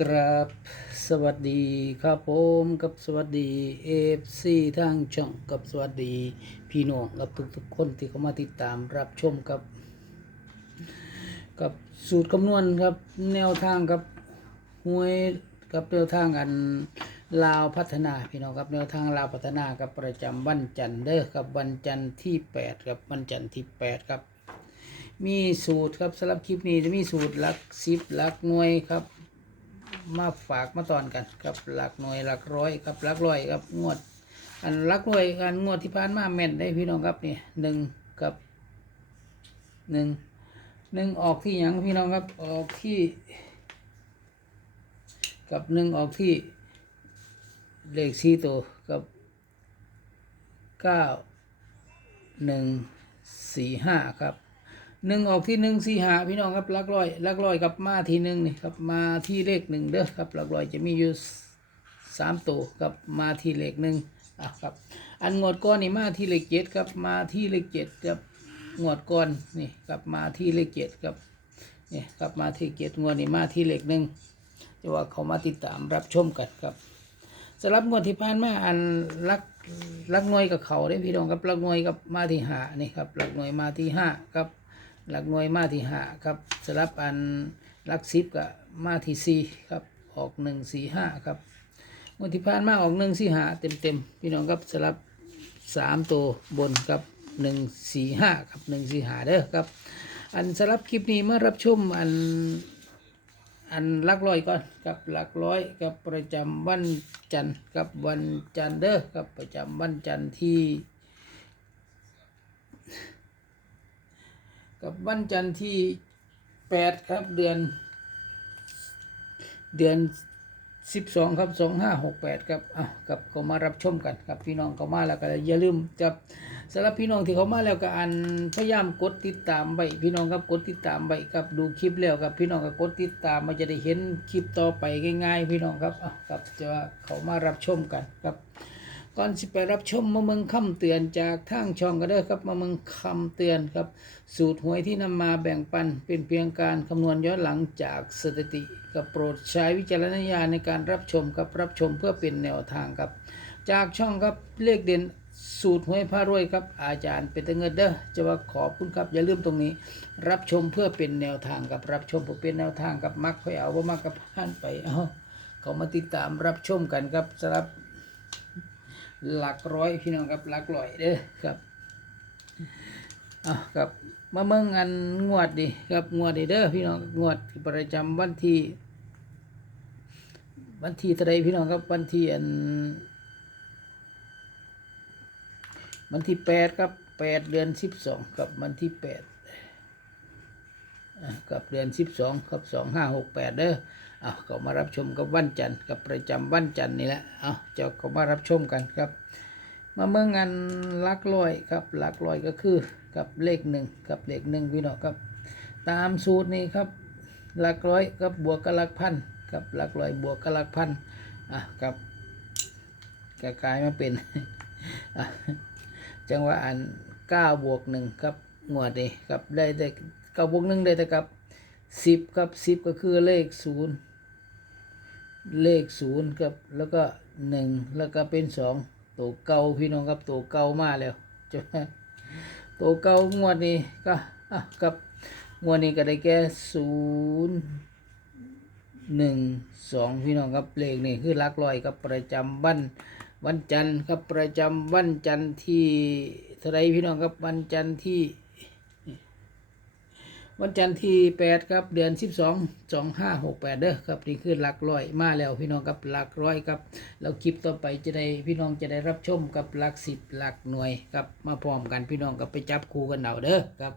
กราบสวัสดีครับผมกับสวัสดีเอฟซีทางช่องกับสวัสดีพี่น้องกับทุกๆคนที่เข้ามาติดตามรับชมกับ กับสูตรคำนวณครับแนวทางครับหวยกับแนวทางอันลาวพัฒนาพี่น้องครับแนวทางลาวพัฒนากับประจำวันจันทร์เด้อครับวันจันทร์ที่8ครับวันจันทร์ที่8ครับมีสูตรครับสำหรับคลิปนี้จะมีสูตรหลักสิบหลักหน่วยครับ มาฝากมาตอนกันครับหลักหน่วยหลักร้อยครับหลักร้อยครับงวด อันหลักหน่วยอันงวดที่ผ่านมาแม่นได้พี่น้องครับนี่หนึ่งกับหนึ่งหนึ่งออกที่หยังพี่น้องครับออกที่ กับหนึ่งออกที่เลขสี่ตัวกับเก้าหนึ่งสี่ห้าครับ หนึ่งออกที่หนึ่งสี่หาพี่น้องครับลักร้อยลักร้อยกับมาที่หนึ่งนี่ครับมาที่เลขหนึ่งเด้อครับลักร้อยจะมีอยู่สามตัวกับมาที่เลขหนึ่งอะครับ อันงวดก้อนนี่มาที่เลขเจ็ดครับมาที่เลขเจ็ดครับงวดก้อนนี่ครับมาที่เลขเจ็ดครับนี่ครับมาที่เจ็ดงวดนี่มาที่เลขหนึ่งจะว่าเขามาติดตามรับชมกันครับสำหรับงวดที่ผ่านมาอันลักลักหน่วยกับเขาได้พี่น้องครับลักหน่วยกับมาที่หานี่ครับลักหน่วยมาที่ห้าครับ หลักหน่วยมาที่หาครับสำหรับอันลักสิบกับมาที่สี่ครับออกหนึ่งสี่ห้าครับงวดที่ผ่านมาออกหนึ่งสี่หาเต็มเต็มพี่น้องครับสำหรับสามตัวบนครับหนึ่งสี่ห้าครับหนึ่งสี่หาเด้อครับ อันสำหรับคลิปนี้เมื่อรับชมอันอันลักร้อยก่อนกับหลักร้อยกับประจำวันจันทร์กับวันจันทร์เด้อกับประจำวันจันทร์ที่ กับวันจันทร์ที่แปดครับเดือน เดือนสิบสองครับสองห้าหกแปดครับอะกับเขามารับชมกันครับพี่น้องเขามาแล้วก็อย่าลืมจับสำหรับพี่น้องที่เขามาแล้วก็อันพยายามกดติดตามไว้พี่น้องครับกดติดตามไว้ครับดูคลิปแล้วครับพี่น้องก็กดติดตามมันจะได้เห็นคลิปต่อไปง่าย ๆ พี่น้องครับอะครับจะเขามารับชมกันครับ ก่อนสิไปรับชมมาเมืองคำเตือนจากทางช่องก็ได้อครับมาเมืองคำเตือนครับ สูตรหวยที่นำมาแบ่งปันเป็นเพียงการคำนวณย้อนหลังจากสถิติกับโปรดใช้วิจารณญาณในการรับชมกับรับชมเพื่อเป็นแนวทางครับ จากช่องครับเลขเด่นสูตรหวยพารวยครับ อาจารย์เป็นตะเงินเด้อจะว่าขอบคุณครับ อย่าลืมตรงนี้ รับชมเพื่อเป็นแนวทางกับรับชมเพื่อเป็นแนวทางกับมักค่อยเอาว่ามากกับผ่านไปเอาเขามาติดตามรับชมกันครับสำหรับ หลักร้อยพี่น้องครับหลักร้อยเด้อครับอะครับมาเมืองอันงวดดิครับงวดดิเด้อพี่น้องงวดประจำวันที่วันที่เท่าไรพี่น้องครับวันที่อันวันที่แปดครับแปดเดือนสิบสองครับวันที่แปดอะกับเดือนสิบสองครับสองห้าหกแปดเด้อ เอาก็มารับชมกับวันจันทร์กับประจำวันจันทร์นี่แหละเอาเจ้าก็มารับชมกันครับ มาเมื่องานลักร้อยครับลักร้อยก็คือกับเลขหนึ่งกับเลขหนึ่งพี่น้องครับ ตามสูตรนี้ครับหลักร้อยกับบวกกับหลักพันกับหลักร้อยบวกกับหลักพันอะครับกกายมาเป็นจังว่าอันเก้าบวกหนึ่งครับงวดนี้ครับได้ได้เก้าบวกหนึ่งได้แต่กับสิบครับสิบก็คือเลขศูนย์ เลขศูนย์ครับแล้วก็หนึ่งแล้วก็เป็นสองตัวเก่าพี่น้องครับตัวเก่ามาแล้วจะตัวเก่างวดนี้ก็อะครับงวดนี้ก็ได้แก่ศูนย์หนึ่งสองพี่น้องครับเลขนี่คือลักร้อยครับประจำวันวันจันทร์ครับประจำวันจันทร์ที่เท่าไรพี่น้องครับวันจันทร์ที่ วันจันทร์ที่แปดครับเดือนสิบสองสองห้าหกแปดเด้อครับนี่คือหลักร้อยมาแล้วพี่น้องครับหลักร้อยครับแล้วคลิปต่อไปจะได้พี่น้องจะได้รับชมกับหลักสิบหลักหน่วยครับมาพร้อมกันพี่น้องกับไปจับคู่กันเอาเด้อครับ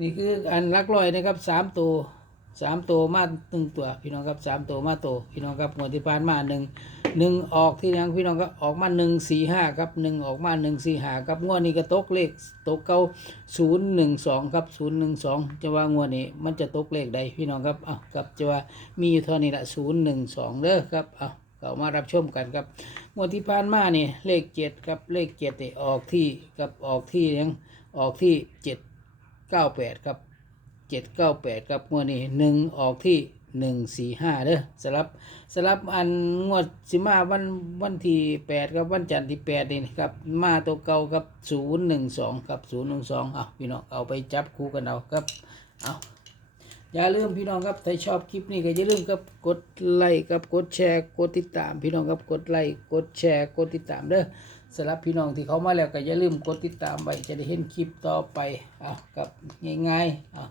นี่คืออันหลักร้อยนะครับสามตัว สามตัวมาหนึ่งตัว พี่น้องครับสามตัวมาตัวพี่น้องครับงวดที่ผ่านมาหนึ่งหนึ่งออกที่ยังพี่น้องก็ออกมาหนึ่งสี่ห้าครับหนึ่งออกมาหนึ่งสี่ห้าครับงวดนี้ก็ตกเลขตกเก้าศูนย์หนึ่งสองครับศูนย์หนึ่งสองจะว่างวดนี้มันจะตกเลขใดพี่น้องครับอ้าวครับจะว่ามีอยู่เท่านี้ละศูนย์หนึ่งสองเด้อครับอ้าวก็มารับชมกันครับงวดที่ผ่านมานี่เลขเจ็ดครับเลขเจ็ดนี่ออกที่กับออกที่ยังออกที่เจ็ดเก้าแปดครับ เจ็ดเก้าแปดครับงวดนี้หนึ่งออกที่หนึ่งสี่ห้าเด้อสลับสลับอันงวดสิมาวันวันที่แปดกับวันจันทร์ที่แปดนี่นะครับ มาตัวเก่ากับศูนย์หนึ่งสองครับศูนย์หนึ่งสองเอาพี่น้องเอาไปจับคู่กันเอาครับเอาอย่าลืมพี่น้องครับถ้าชอบคลิปนี้ก็อย่าลืมครับกดไลค์ครับกดแชร์กดติดตาม พี่น้องครับกดไลค์กดแชร์กดติดตามเด้อสำหรับพี่น้องที่เขามาแล้วก็อย่าลืมกดติดตามไว้จะได้เห็นคลิปต่อไปเอากับง่ายๆเอา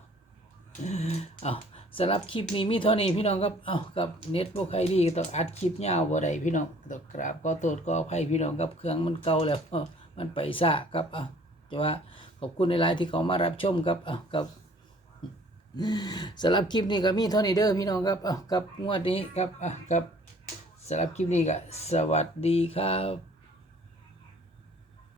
เอาสำหรับคลิปนี้มีเท่านี้พี่น้องครับเอากับเน็ตบ่ใครดีต้องอัดคลิปยาวบ่ได้พี่น้องต้องกราบก็โทษก็อภัยพี่น้องครับเครื่องมันเก่าแล้วมันไปซ่าครับเอาจะว่าขอบคุณในไลน์ที่เขามารับชมครับเอากับสำหรับคลิปนี้ก็มีเท่านี้เด้อพี่น้องครับเอากับงวดนี้ครับเอากับสำหรับคลิปนี้ก็สวัสดีครับ